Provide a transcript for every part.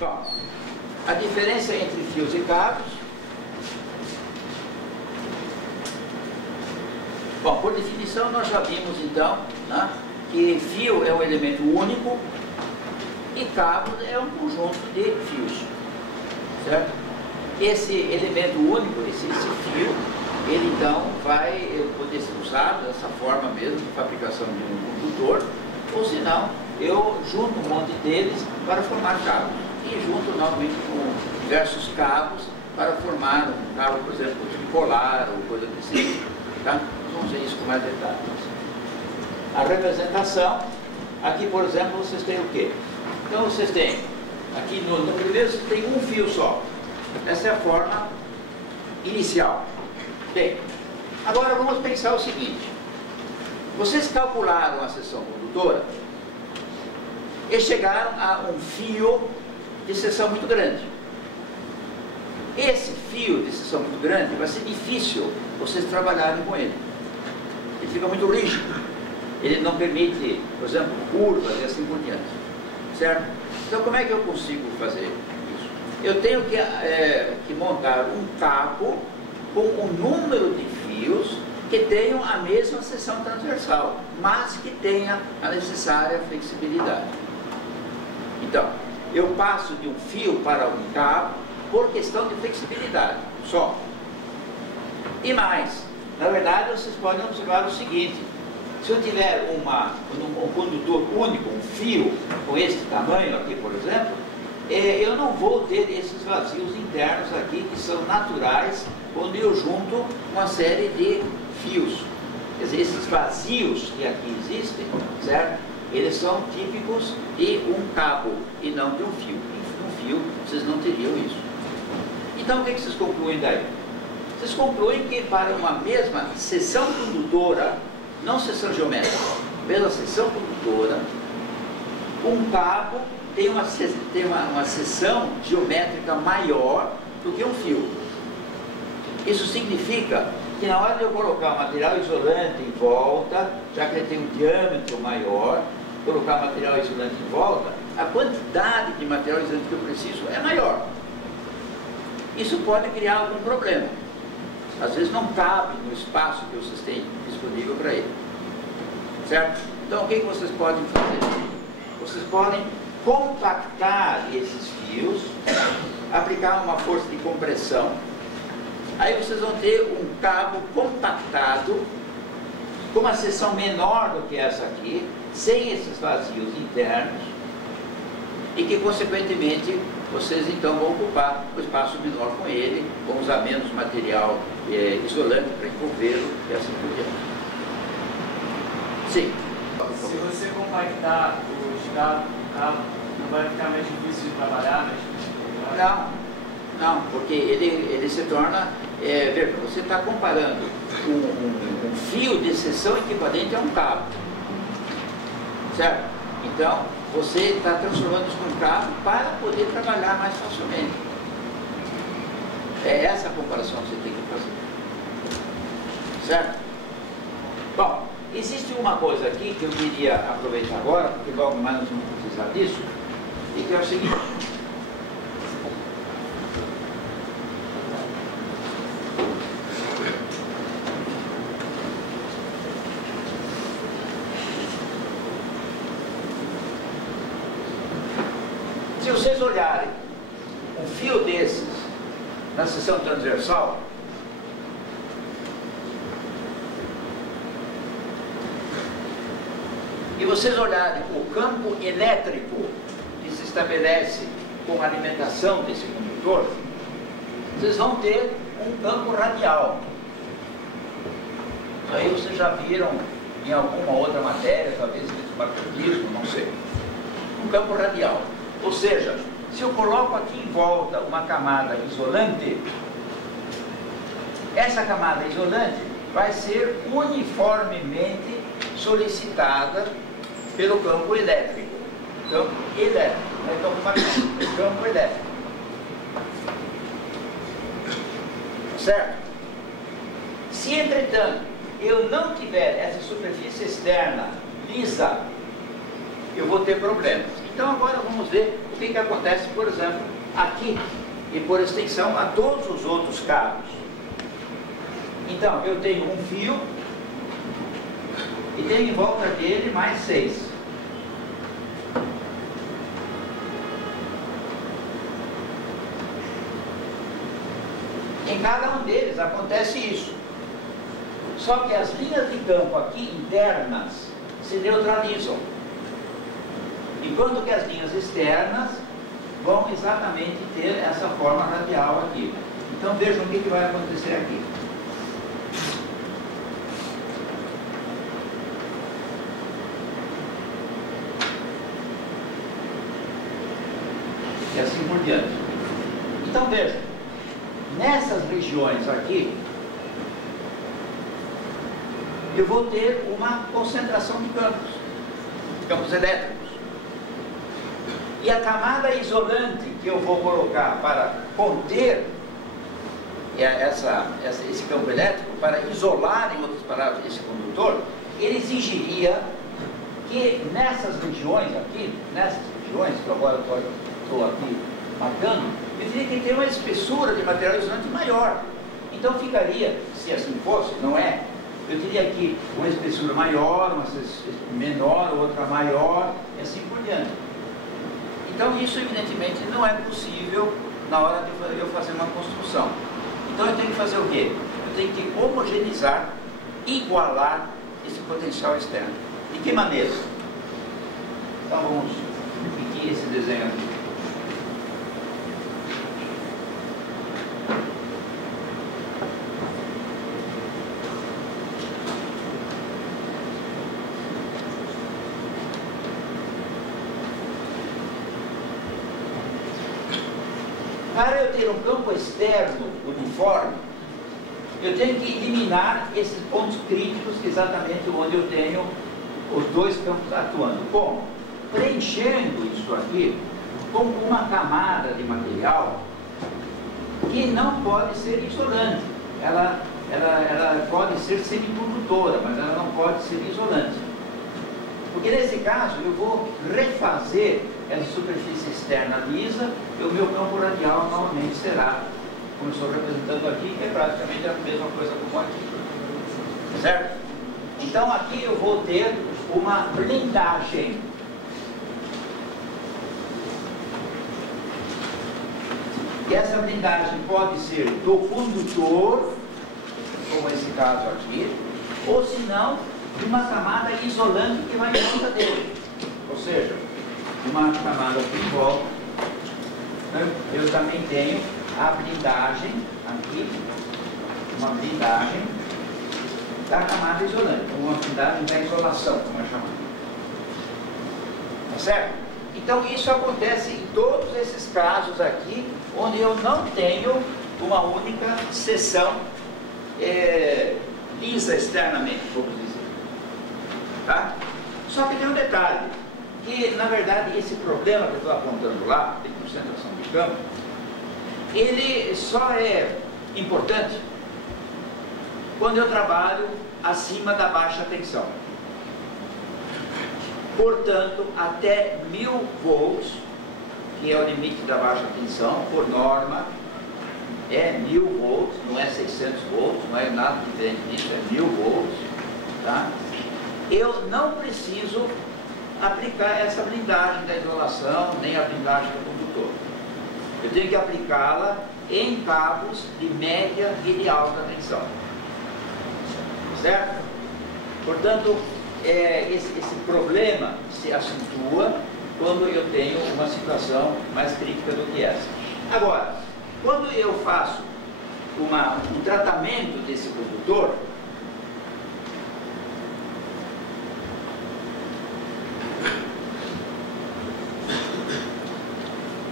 Bom, a diferença entre fios e cabos. Bom, por definição nós já vimos então, né, que fio é um elemento único e cabo é um conjunto de fios, certo? Esse elemento único, esse fio, ele então vai poder ser usado dessa forma mesmo de fabricação de um condutor, ou senão eu junto um monte deles para formar cabos e junto novamente com diversos cabos para formar um cabo, por exemplo, tripolar ou coisa desse tipo, tá? Vamos ver isso com mais detalhes. A representação, aqui por exemplo vocês têm o quê? Então vocês têm, aqui no primeiro vocês têm um fio só. Essa é a forma inicial. Bem, agora vamos pensar o seguinte. Vocês calcularam a seção condutora e chegaram a um fio de seção muito grande. Esse fio de seção muito grande vai ser difícil vocês trabalharem com ele. Ele fica muito rígido. Ele não permite, por exemplo, curvas e assim por diante. Certo? Então como é que eu consigo fazer isso? Eu tenho que montar um cabo com um número de fios que tenham a mesma seção transversal, mas que tenha a necessária flexibilidade. Então, eu passo de um fio para um cabo por questão de flexibilidade, só. E mais, na verdade vocês podem observar o seguinte: se eu tiver um condutor único, um fio com este tamanho aqui, por exemplo, eu não vou ter esses vazios internos aqui que são naturais quando eu junto uma série de fios. Quer dizer, esses vazios que aqui existem, certo? Eles são típicos de um cabo e não de um fio. Um fio, vocês não teriam isso. Então, o que vocês concluem daí? Vocês concluem que para uma mesma seção condutora, não seção geométrica, mesma seção condutora, um cabo tem uma seção geométrica maior do que um fio. Isso significa que na hora de eu colocar o material isolante em volta, já que ele tem um diâmetro maior, colocar material isolante em volta, a quantidade de material isolante que eu preciso é maior. Isso pode criar algum problema. Às vezes não cabe no espaço que vocês têm disponível para ele. Certo? Então o que vocês podem fazer? Vocês podem compactar esses fios, aplicar uma força de compressão. Aí vocês vão ter um cabo compactado com uma seção menor do que essa aqui, sem esses vazios internos, e que consequentemente vocês então vão ocupar um espaço menor com ele, vão usar menos material isolante para envolvê-lo e assim por diante. Sim. Se você compactar o cabo, não vai ficar mais difícil de trabalhar, Não, porque ele se torna... veja, você está comparando um fio de seção equivalente a um cabo, certo? Então, você está transformando isso num cabo para poder trabalhar mais facilmente. É essa a comparação que você tem que fazer. Certo? Bom, existe uma coisa aqui que eu queria aproveitar agora, porque logo mais nós vamos precisar disso, e que é o seguinte. Se vocês olharem um fio desses na seção transversal, e vocês olharem o campo elétrico que se estabelece com a alimentação desse condutor, vocês vão ter um campo radial. Isso aí vocês já viram em alguma outra matéria, talvez eletromagnetismo, não sei. Um campo radial. Ou seja, se eu coloco aqui em volta uma camada isolante, essa camada isolante vai ser uniformemente solicitada pelo campo elétrico. Campo elétrico, não é campo magnético, é campo elétrico. Certo? Se, entretanto, eu não tiver essa superfície externa lisa, eu vou ter problemas. Então agora vamos ver o que acontece, por exemplo, aqui e por extensão a todos os outros cabos. Então eu tenho um fio e tenho em volta dele mais 6. Em cada um deles acontece isso. Só que as linhas de campo aqui internas se neutralizam, enquanto que as linhas externas vão exatamente ter essa forma radial aqui. Então vejam o que vai acontecer aqui. E assim por diante. Então vejam, nessas regiões aqui, eu vou ter uma concentração de campos elétricos. E a camada isolante que eu vou colocar para conter esse campo elétrico, para isolar, em outras palavras, esse condutor, ele exigiria que nessas regiões aqui, que agora estou aqui marcando, eu teria que ter uma espessura de material isolante maior. Então ficaria, se assim fosse, não é? Eu teria aqui uma espessura maior, uma menor, outra maior, e assim por diante. Então isso evidentemente não é possível na hora de eu fazer uma construção. Então eu tenho que fazer o quê? Eu tenho que homogeneizar, igualar esse potencial externo. De que maneira? Então vamos repetir esse desenho aqui. Para eu ter um campo externo uniforme, eu tenho que eliminar esses pontos críticos, exatamente onde eu tenho os dois campos atuando. Como? Preenchendo isso aqui com uma camada de material que não pode ser isolante. Ela pode ser semicondutora, mas ela não pode ser isolante. Porque nesse caso eu vou refazer essa superfície externa lisa e o meu campo radial novamente será, como eu estou representando aqui, que é praticamente a mesma coisa como aqui. Certo? Então aqui eu vou ter uma blindagem. E essa blindagem pode ser do condutor, como esse caso aqui, ou se não, de uma camada isolante que vai em volta dele. Ou seja, uma camada aqui em volta, né? Eu também tenho a blindagem aqui, uma blindagem da camada isolante, uma blindagem da isolação, como é chamado. Tá certo? Então isso acontece em todos esses casos aqui, onde eu não tenho uma única seção lisa externamente, vamos dizer. Tá? Só que tem um detalhe, que na verdade esse problema que eu estou apontando lá, de concentração de campo, ele só é importante quando eu trabalho acima da baixa tensão. Portanto, até 1000 volts, que é o limite da baixa tensão, por norma, é 1000 volts, não é 600 volts, não é nada diferente disso, é 1000 volts, tá? Eu não preciso aplicar essa blindagem da isolação, nem a blindagem do condutor. Eu tenho que aplicá-la em cabos de média e de alta tensão. Certo? Portanto, esse problema se acentua quando eu tenho uma situação mais crítica do que essa. Agora, quando eu faço um tratamento desse condutor,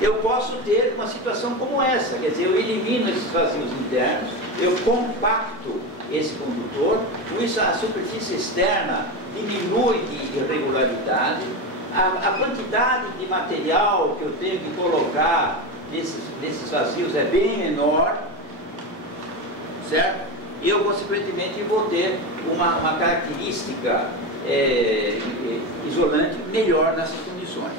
eu posso ter uma situação como essa, quer dizer, eu elimino esses vazios internos, eu compacto esse condutor, com isso a superfície externa diminui de irregularidade, a quantidade de material que eu tenho que colocar nesses vazios é bem menor, certo? E eu, consequentemente, vou ter uma característica isolante melhor nessas condições.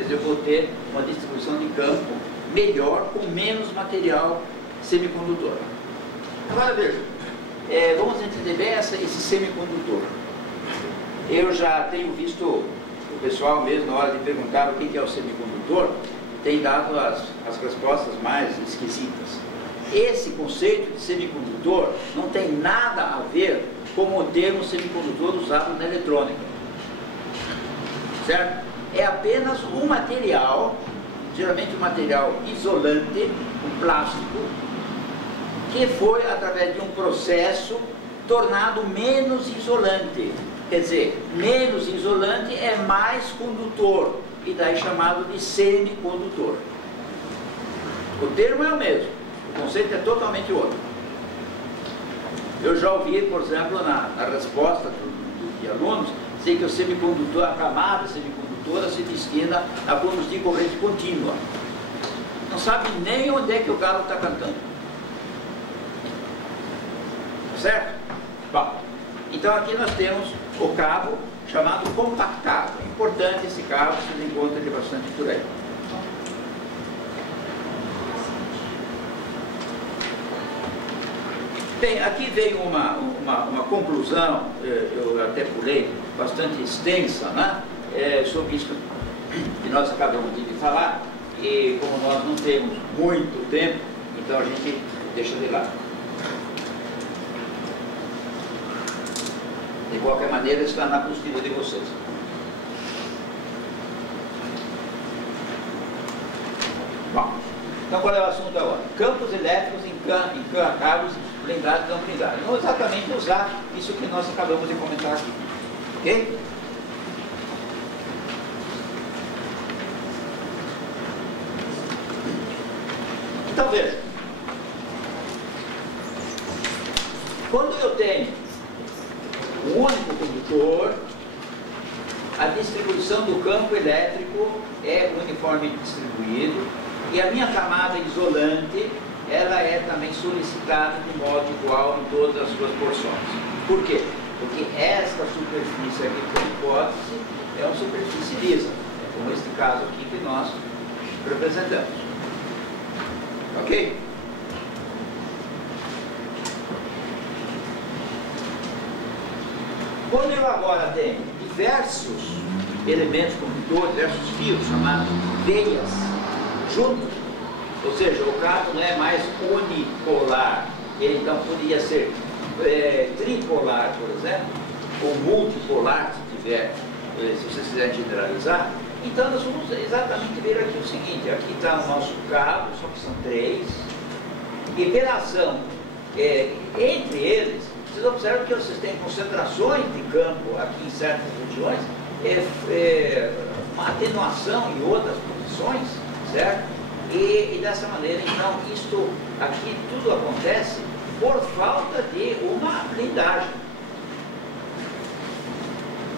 Quer dizer, eu vou ter uma distribuição de campo melhor, com menos material semicondutor. Agora veja, vamos entender bem esse semicondutor. Eu já tenho visto o pessoal mesmo, na hora de perguntar o que é o semicondutor, tem dado as respostas mais esquisitas. Esse conceito de semicondutor não tem nada a ver com o termo semicondutor usado na eletrônica, certo? É apenas um material, geralmente um material isolante, um plástico, que foi, através de um processo, tornado menos isolante. Quer dizer, menos isolante é mais condutor, e daí chamado de semicondutor. O termo é o mesmo, o conceito é totalmente outro. Eu já ouvi, por exemplo, na resposta de alunos, dizer que o semicondutor, a camada semicondutora se destina a conduzir corrente contínua. Não sabe nem onde é que o galo está cantando. Certo? Bom, então aqui nós temos o cabo chamado compactado. É importante esse cabo, você encontra ele bastante por aí. Bem, aqui veio uma conclusão, eu até pulei, bastante extensa, né? Sobre isso que nós acabamos de falar, e como nós não temos muito tempo, então a gente deixa de lado. De qualquer maneira, está na apostila de vocês. Bom, então qual é o assunto agora? Campos elétricos em cabos blindados e não blindados. Não exatamente usar isso que nós acabamos de comentar aqui. Ok? Então veja. Quando eu tenho um único condutor, a distribuição do campo elétrico é uniforme distribuído e a minha camada isolante, ela é também solicitada de modo igual em todas as suas porções. Por quê? Porque esta superfície aqui, por hipótese, é uma superfície lisa, como este caso aqui que nós representamos. Ok? Quando eu agora tenho diversos elementos condutores, diversos fios chamados veias juntos, ou seja, o cabo não é mais unipolar, ele então poderia ser tripolar, por exemplo, ou multipolar, se tiver, se vocês quiserem generalizar. Então nós vamos exatamente ver aqui o seguinte: aqui está o nosso cabo, só que são três, e pela ação entre eles, vocês observam que vocês têm concentrações de campo aqui em certas regiões, uma atenuação em outras posições, certo? E dessa maneira, então, isto aqui tudo acontece por falta de uma blindagem.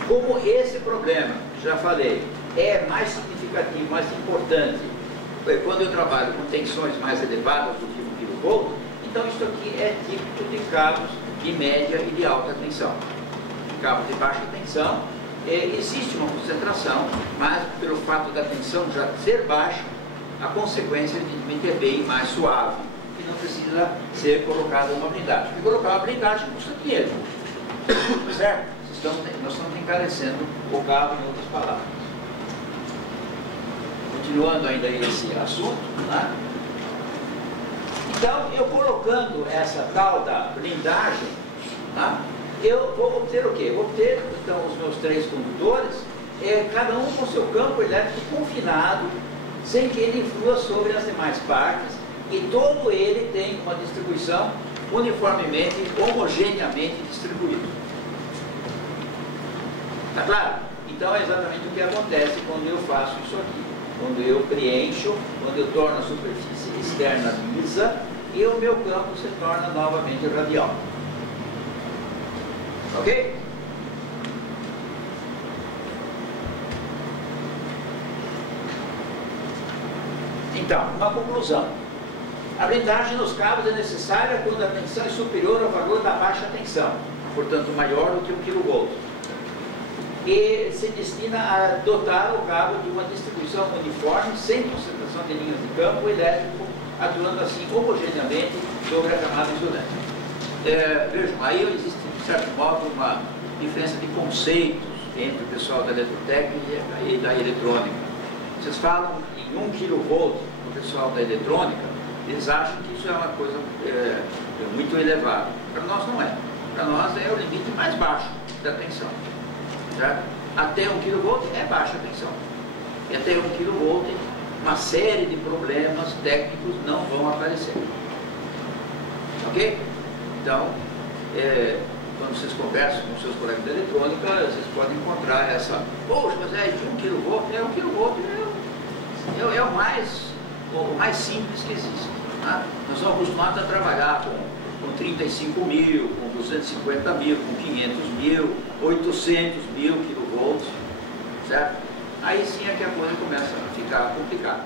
Como esse problema, já falei, é mais significativo, mais importante, quando eu trabalho com tensões mais elevadas do que 1 kV, então isso aqui é típico de cabos de média e de alta tensão. Em cabos de baixa tensão, existe uma concentração, mas pelo fato da tensão já ser baixa, a consequência evidentemente é bem mais suave, e não precisa ser colocada uma blindagem. Porque colocar uma blindagem custa dinheiro, certo? Nós estamos encarecendo o cabo, em outras palavras. Continuando ainda esse assunto, né? Então, eu colocando essa tal da blindagem, né, eu vou obter o quê? Eu vou obter, então, os meus três condutores, cada um com seu campo elétrico confinado, sem que ele influa sobre as demais partes, e todo ele tem uma distribuição uniformemente, homogeneamente distribuída. Está claro? Então é exatamente o que acontece quando eu faço isso aqui. Quando eu preencho, quando eu torno a superfície externa lisa, e o meu campo se torna novamente radial. Ok? Então, uma conclusão. A blindagem nos cabos é necessária quando a tensão é superior ao valor da baixa tensão, portanto maior do que 1 kV. e se destina a dotar o cabo de uma distribuição uniforme, sem concentração de linhas de campo elétrico, atuando assim homogeneamente sobre a camada isolante. Vejam, aí existe, de certo modo, uma diferença de conceitos entre o pessoal da eletrotécnica e da eletrônica. Vocês falam em 1 kV, o pessoal da eletrônica, eles acham que isso é uma coisa muito elevada. Para nós não é. Para nós é o limite mais baixo da tensão. Certo? Até 1 kV é baixa tensão. E até 1 kV, uma série de problemas técnicos não vão aparecer. Ok? Então, quando vocês conversam com seus colegas de eletrônica, vocês podem encontrar essa, poxa, mas é de 1 kV, 1 kV é o mais simples que existe. Tá? Nós somos acostumados a trabalhar com 35 mil, com 250 mil, com 500 mil, 800 mil kV, certo? Aí sim é que a coisa começa a ficar complicada.